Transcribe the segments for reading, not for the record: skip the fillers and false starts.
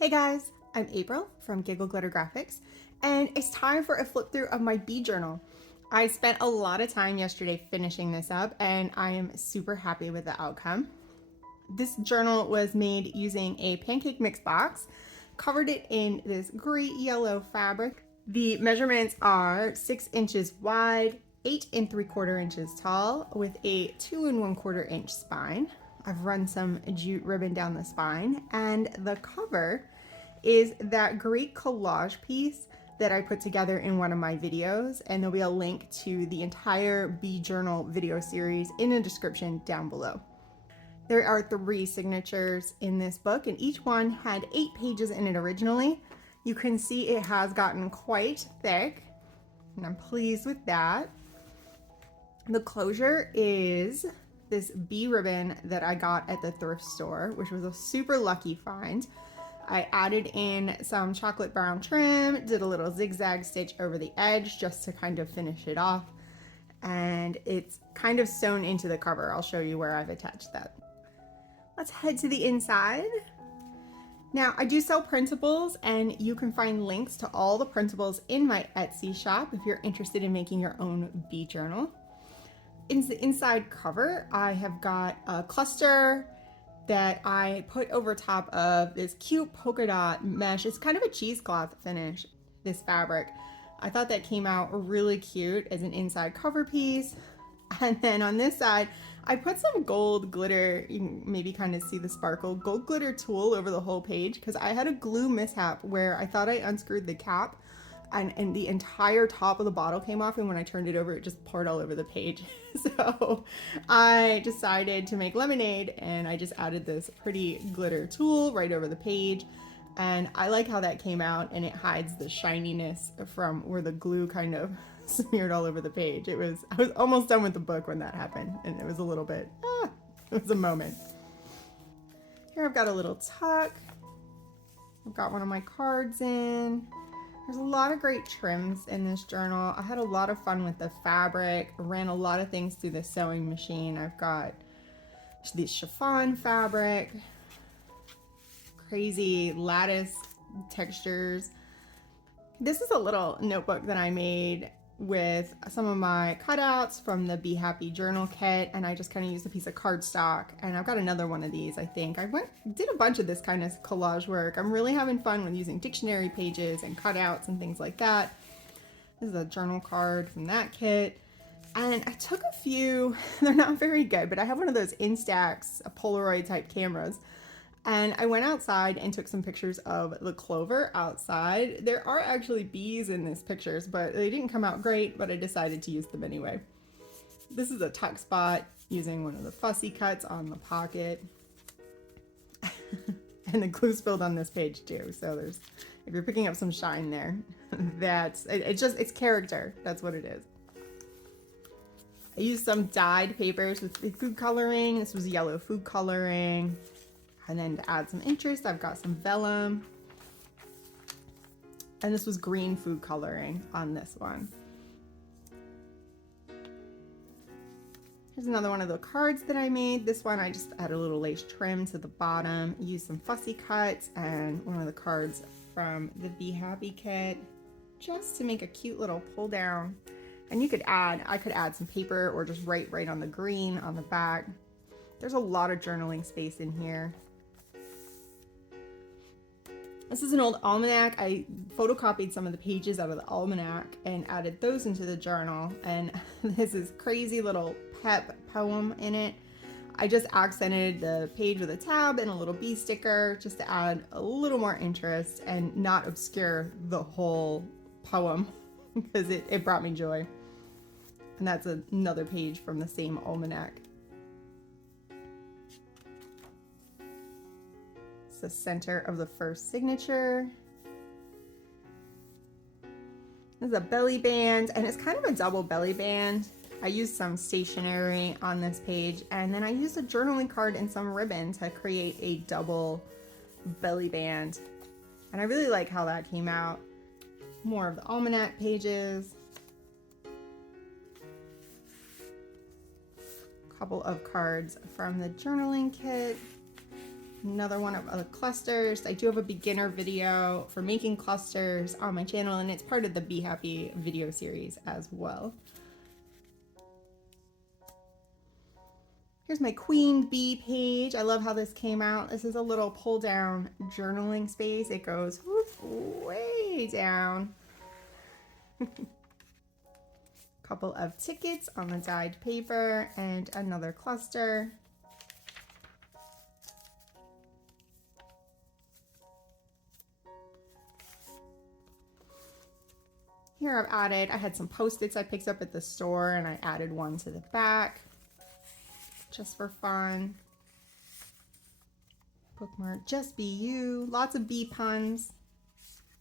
Hey guys, I'm April from Giggle Glitter Graphics, and it's time for a flip through of my bee journal. I spent a lot of time yesterday finishing this up, and I am super happy with the outcome. This journal was made using a pancake mix box, covered it in this great yellow fabric. The measurements are 6 inches wide, 8 3/4 inches tall, with a 2 1/4 inch spine. I've run some jute ribbon down the spine, and the cover is that great collage piece that I put together in one of my videos, and there'll be a link to the entire bee journal video series in the description down below. There are 3 signatures in this book, and each one had 8 pages in it originally. You can see it has gotten quite thick, and I'm pleased with that. The closure is this bee ribbon that I got at the thrift store, which was a super lucky find. I added in some chocolate brown trim, did a little zigzag stitch over the edge just to kind of finish it off, and it's kind of sewn into the cover. I'll show you where I've attached that. Let's head to the inside. Now, I do sell printables, and you can find links to all the printables in my Etsy shop if you're interested in making your own bee journal. In the inside cover, I have got a cluster that I put over top of this cute polka dot mesh. It's kind of a cheesecloth finish, this fabric. I thought that came out really cute as an inside cover piece. And then on this side, I put some gold glitter, you can maybe kind of see the sparkle, gold glitter tulle over the whole page because I had a glue mishap where I thought I unscrewed the cap and the entire top of the bottle came off, and when I turned it over, it just poured all over the page. So I decided to make lemonade, and I just added this pretty glitter tulle right over the page. And I like how that came out, and it hides the shininess from where the glue kind of smeared all over the page. I was almost done with the book when that happened, and it was a little bit, it was a moment. Here I've got a little tuck. I've got one of my cards in. There's a lot of great trims in this journal. I had a lot of fun with the fabric, ran a lot of things through the sewing machine. I've got this chiffon fabric, crazy lattice textures. This is a little notebook that I made with some of my cutouts from the Be Happy journal kit, and I just kind of used a piece of cardstock, and I've got another one of these. I think I did a bunch of this kind of collage work. I'm really having fun with using dictionary pages and cutouts and things like that. This is a journal card from that kit, and I took a few. They're not very good, but I have one of those Instax Polaroid type cameras, and I went outside and took some pictures of the clover outside. There are actually bees in these pictures, but they didn't come out great, but I decided to use them anyway. This is a tuck spot using one of the fussy cuts on the pocket. And the glue spilled on this page too, so there's, if you're picking up some shine there, it's character. That's what it is. I used some dyed papers with food coloring. This was yellow food coloring. And then to add some interest, I've got some vellum. And this was green food coloring on this one. Here's another one of the cards that I made. This one I just added a little lace trim to the bottom, used some fussy cuts and one of the cards from the Be Happy kit just to make a cute little pull down. And I could add some paper or just write right on the green on the back. There's a lot of journaling space in here. This is an old almanac. I photocopied some of the pages out of the almanac and added those into the journal. And this is crazy little pep poem in it. I just accented the page with a tab and a little bee sticker just to add a little more interest and not obscure the whole poem because it brought me joy. And that's another page from the same almanac. The center of the first signature. This is a belly band, and it's kind of a double belly band. I used some stationery on this page, and then I used a journaling card and some ribbon to create a double belly band. And I really like how that came out. More of the almanac pages. A couple of cards from the journaling kit. Another one of the clusters. I do have a beginner video for making clusters on my channel, and it's part of the Be Happy video series as well. Here's my queen bee page. I love how this came out. This is a little pull down journaling space. It goes way down. Couple of tickets on the dyed paper and another cluster. Here I've added, I had some Post-its I picked up at the store and I added one to the back just for fun. Bookmark, just be you. Lots of bee puns.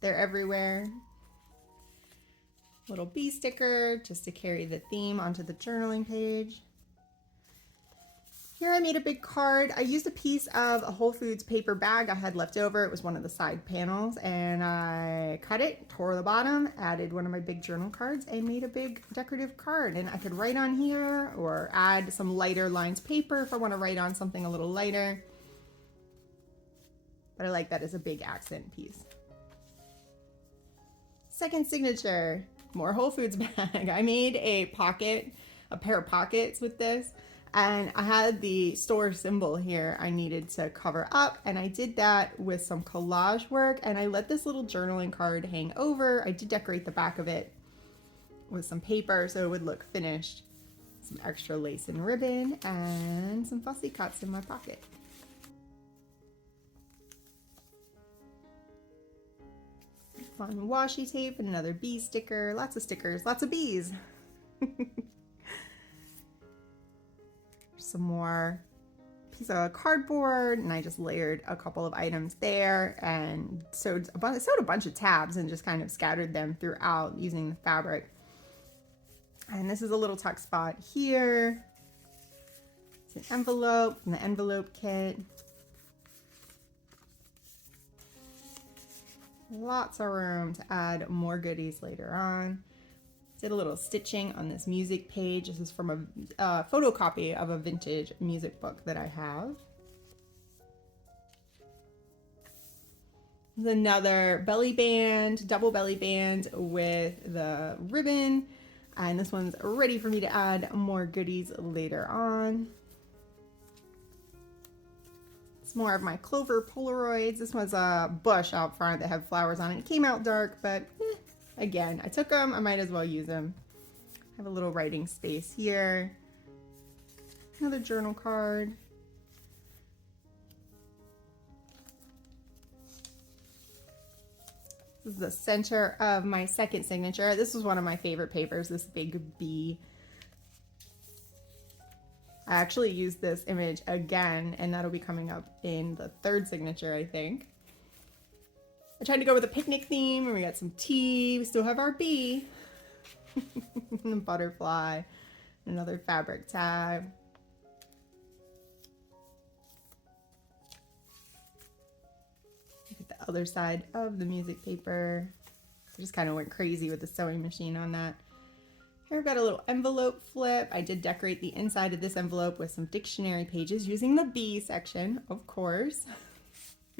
They're everywhere. Little bee sticker just to carry the theme onto the journaling page. Here I made a big card. I used a piece of a Whole Foods paper bag I had left over. It was one of the side panels, and I cut it, tore the bottom, added one of my big journal cards, and made a big decorative card. And I could write on here or add some lighter lines paper if I want to write on something a little lighter. But I like that as a big accent piece. Second signature, more Whole Foods bag. I made a pair of pockets with this. And I had the store symbol here I needed to cover up, and I did that with some collage work, and I let this little journaling card hang over. I did decorate the back of it with some paper so it would look finished. Some extra lace and ribbon and some fussy cuts in my pocket. Fun washi tape and another bee sticker. Lots of stickers, lots of bees. Some more piece of cardboard, and I just layered a couple of items there and sewed a bunch of tabs and just kind of scattered them throughout using the fabric. And this is a little tuck spot here. It's an envelope from the envelope kit. Lots of room to add more goodies later on. Did a little stitching on this music page. This is from a photocopy of a vintage music book that I have. There's another belly band, double belly band with the ribbon. And this one's ready for me to add more goodies later on. It's more of my clover Polaroids. This one's a bush out front that had flowers on it. It came out dark, but again, I took them, I might as well use them. I have a little writing space here. Another journal card. This is the center of my second signature. This was one of my favorite papers, this big bee. I actually used this image again, and that'll be coming up in the third signature, I think. I tried to go with a picnic theme, and we got some tea. We still have our bee. And the butterfly. Another fabric tab. Look at the other side of the music paper. I just kind of went crazy with the sewing machine on that. Here I've got a little envelope flip. I did decorate the inside of this envelope with some dictionary pages using the bee section, of course.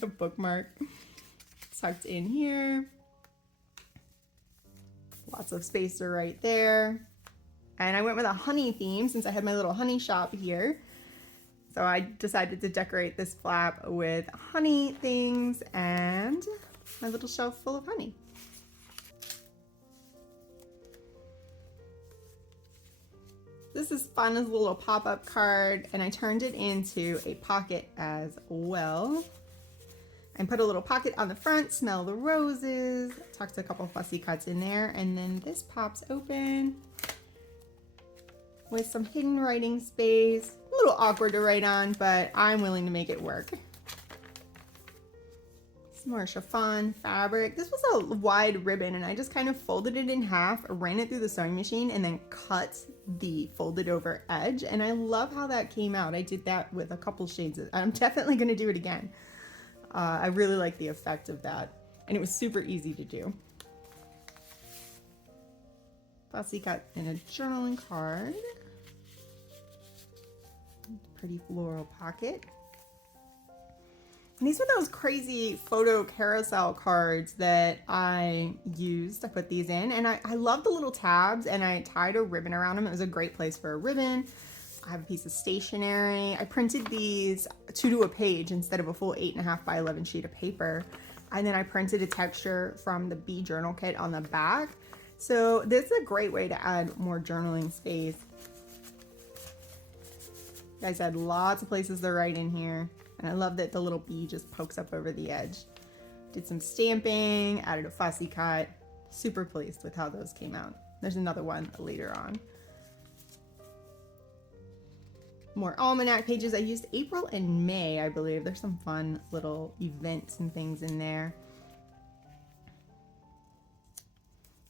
A bookmark. Tucked in here. Lots of spacer right there. And I went with a honey theme since I had my little honey shop here. So I decided to decorate this flap with honey things and my little shelf full of honey. This is fun as a little pop-up card, and I turned it into a pocket as well. And put a little pocket on the front, smell the roses, tucked a couple fussy cuts in there, and then this pops open with some hidden writing space. A little awkward to write on, but I'm willing to make it work. Some more chiffon fabric. This was a wide ribbon, and I just kind of folded it in half, ran it through the sewing machine, and then cut the folded over edge. And I love how that came out. I did that with a couple shades. I'm definitely going to do it again. I really like the effect of that, and it was super easy to do. Fussy cut in a journaling card. Pretty floral pocket. And these were those crazy photo carousel cards that I used. I put these in, and I love the little tabs, and I tied a ribbon around them. It was a great place for a ribbon. I have a piece of stationery. I printed these two to a page instead of a full 8.5 by 11 sheet of paper. And then I printed a texture from the bee journal kit on the back. So this is a great way to add more journaling space. You guys had lots of places to write in here. And I love that the little bee just pokes up over the edge. Did some stamping, added a fussy cut. Super pleased with how those came out. There's another one later on. More almanac pages. I used April and May, I believe. There's some fun little events and things in there.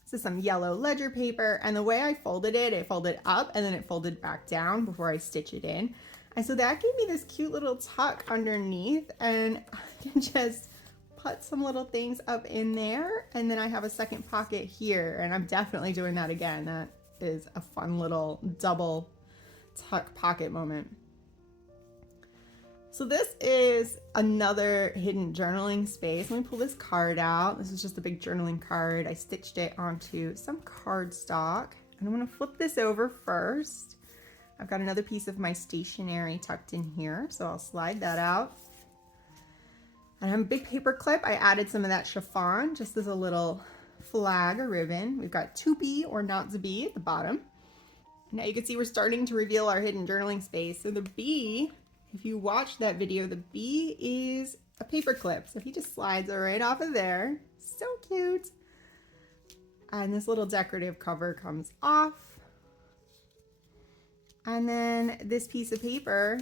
This is some yellow ledger paper, and the way I folded it, it folded up and then it folded back down before I stitch it in. And so that gave me this cute little tuck underneath, and I can just put some little things up in there, and then I have a second pocket here, and I'm definitely doing that again. That is a fun little double tuck pocket moment. So this is another hidden journaling space. Let me pull this card out. This is just a big journaling card. I stitched it onto some cardstock, and I'm going to flip this over first. I've got another piece of my stationery tucked in here, so I'll slide that out. And I have a big paper clip. I added some of that chiffon just as a little flag or ribbon. We've got to be or not to be at the bottom. Now you can see we're starting to reveal our hidden journaling space. So the bee, if you watch that video, the bee is a paper clip. So he just slides right off of there. So cute. And this little decorative cover comes off. And then this piece of paper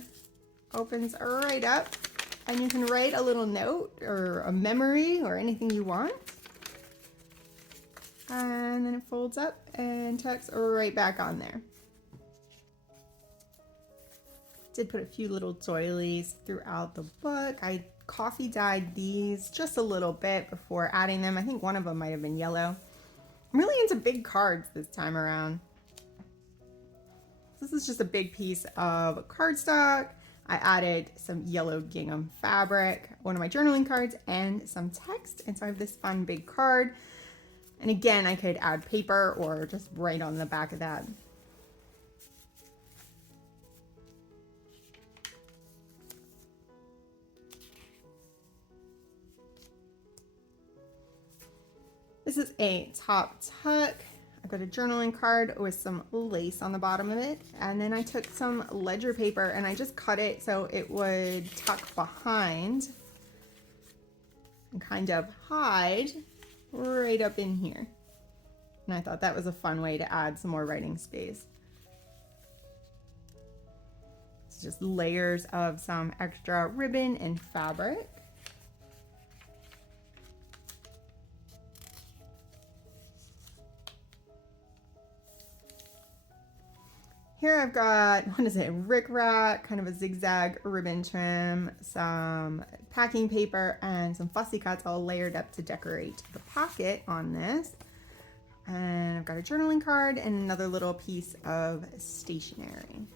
opens right up, and you can write a little note or a memory or anything you want. And then it folds up and tucks right back on there. Did put a few little doilies throughout the book. I coffee dyed these just a little bit before adding them. I think one of them might have been yellow. I'm really into big cards this time around. This is just a big piece of cardstock. I added some yellow gingham fabric, one of my journaling cards, and some text. And so I have this fun big card. And again, I could add paper or just write on the back of that. This is a top tuck. I've got a journaling card with some lace on the bottom of it. And then I took some ledger paper and I just cut it so it would tuck behind and kind of hide right up in here. And I thought that was a fun way to add some more writing space. It's just layers of some extra ribbon and fabric. Here I've got, what is it, rickrack, kind of a zigzag ribbon trim, some packing paper, and some fussy cuts all layered up to decorate the pocket on this. And I've got a journaling card and another little piece of stationery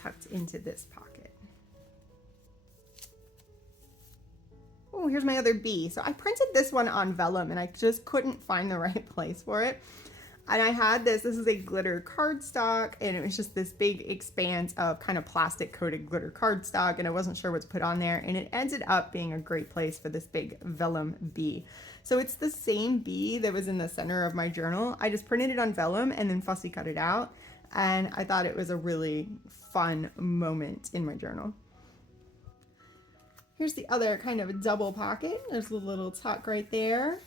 tucked into this pocket. Oh, here's my other bee. So I printed this one on vellum and I just couldn't find the right place for it. And I had this is a glitter cardstock, and it was just this big expanse of kind of plastic coated glitter cardstock, and I wasn't sure what to put on there, and it ended up being a great place for this big vellum bee. So it's the same bee that was in the center of my journal. I just printed it on vellum and then fussy cut it out, and I thought it was a really fun moment in my journal. Here's the other kind of a double pocket. There's a little tuck right there.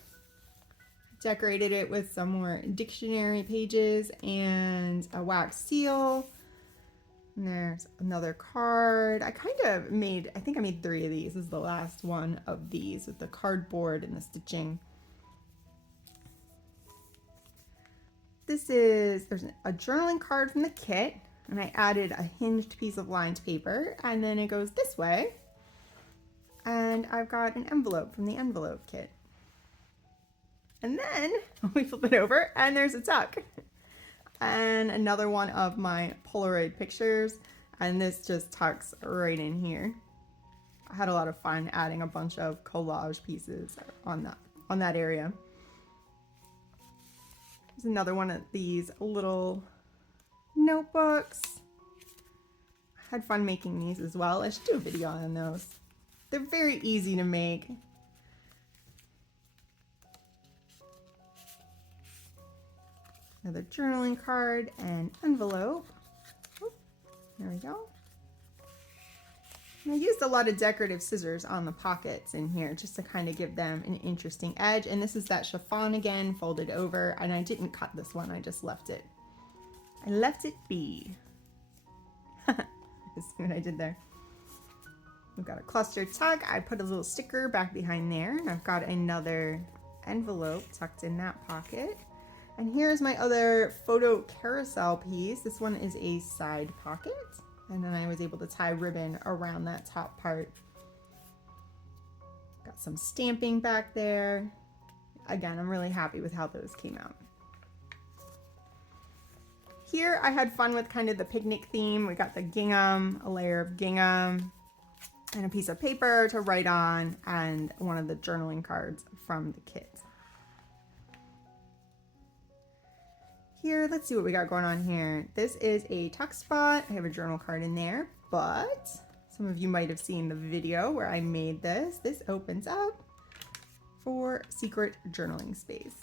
Decorated it with some more dictionary pages and a wax seal. And there's another card. I think I made 3 of these. This is the last one of these with the cardboard and the stitching. There's a journaling card from the kit, and I added a hinged piece of lined paper, and then it goes this way. And I've got an envelope from the envelope kit. And then we flip it over and there's a tuck. And another one of my Polaroid pictures. And this just tucks right in here. I had a lot of fun adding a bunch of collage pieces on that area. There's another one of these little notebooks. I had fun making these as well. I should do a video on those. They're very easy to make. Another journaling card and envelope. Oh, there we go. And I used a lot of decorative scissors on the pockets in here just to kind of give them an interesting edge. And this is that chiffon again, folded over. And I didn't cut this one, I just left it. I left it be. See what I did there. We've got a cluster tuck. I put a little sticker back behind there. And I've got another envelope tucked in that pocket. And here's my other photo carousel piece. This one is a side pocket. And then I was able to tie ribbon around that top part. Got some stamping back there. Again, I'm really happy with how those came out. Here I had fun with kind of the picnic theme. We got the gingham, a layer of gingham, and a piece of paper to write on, and one of the journaling cards from the kit. Here, let's see what we got going on here. This is a tuck spot. I have a journal card in there, but some of you might have seen the video where I made this. This opens up for secret journaling space.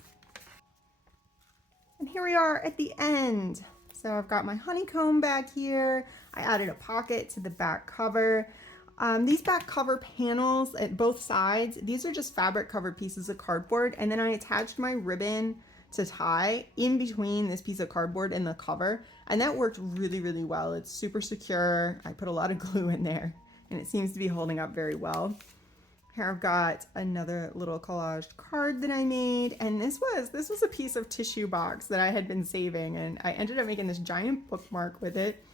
And here we are at the end. So I've got my honeycomb back here. I added a pocket to the back cover. These back cover panels at both sides, these are just fabric covered pieces of cardboard, and then I attached my ribbon to tie in between this piece of cardboard and the cover, and that worked really, really well. It's super secure. I put a lot of glue in there and it seems to be holding up very well. Here I've got another little collaged card that I made, and this was a piece of tissue box that I had been saving, and I ended up making this giant bookmark with it.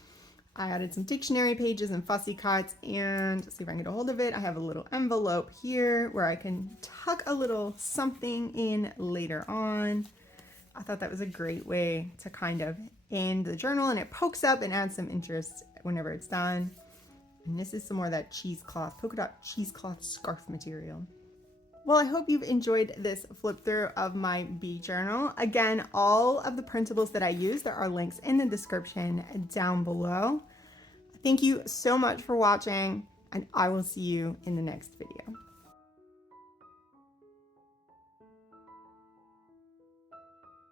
I added some dictionary pages and fussy cuts, and see if I can get a hold of it. I have a little envelope here where I can tuck a little something in later on. I thought that was a great way to kind of end the journal, and it pokes up and adds some interest whenever it's done. And this is some more of that cheesecloth, polka dot cheesecloth scarf material. Well, I hope you've enjoyed this flip through of my bee journal. Again, all of the printables that I use, there are links in the description down below. Thank you so much for watching, and I will see you in the next video.